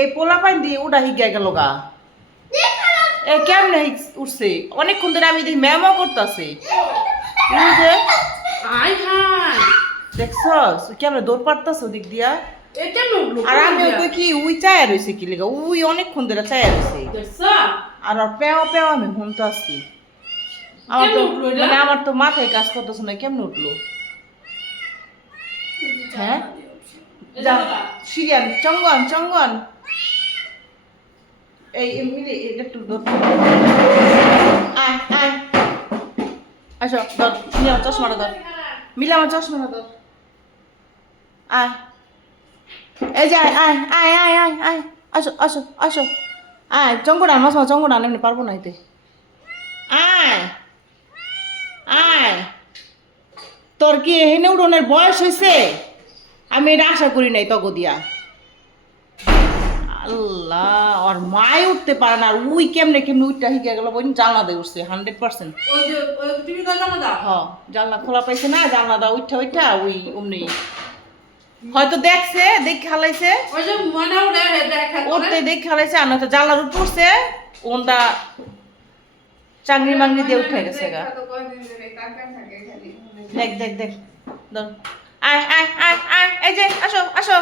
এই পোলা পাইন দিয়ে উড়া হিগা গেল গা এ কেমনে উঠছে অনেকক্ষণ ধরে আমি দেখি ম্যামও করতেছে যে আই হাই দেখছস কেমনে দৌড় পারতাছ ওদিক দিয়া এ কেন উঠলো আর আমি ওই কি উই চায়া রইছে কি লেগা উই অনেকক্ষণ ধরে চায়া রইছে দেখছা আর পেও পেও আমি ঘুমতে আসছি আমার তো মানে আমার তো মাথায় কাজ করতেছে না কেমনে উঠলো হ্যাঁ যা শিরিয়ান চঙ্গন চঙ্গন এই মিলে একটু আয় আয় আসো ধর মিলে আমার চশমাটা ধর মিলে আমার চশমাটা ধর আয় এই যে আয় আয় আয় আয় আয় আয় আসো আসো আসো আয় চঙ্গড়ান মাছ মাছ চঙ্গড়ান এমনি পারবো না এতে আয় আয় তোর কি এখানে উড়নের বয়স হয়েছে আমি এটা আশা করি নাই তগো দিয়া আল্লাহ আর মায় উঠতে পারে না আর উই কেমনে কেমনে উইটা হিকে গেল বই জানলা দিয়ে উঠছে 100% ওই যে তুমি জানো না হ জানলা খোলা পাইছে না জানলা দা উঠা উঠা উই অমনি হয়তো দেখছে দেখ খালাইছে ওই যে মনে উড়ে দেখা ওতে দেখ খালাইছে আর নয়তো জানলার উপর পড়ছে ওন্দা চাংরি মাংরি দিয়ে উঠে গেছে গা দেখ দেখ দেখ ধর আয় আয় আয় আয় এই যে আসো আসো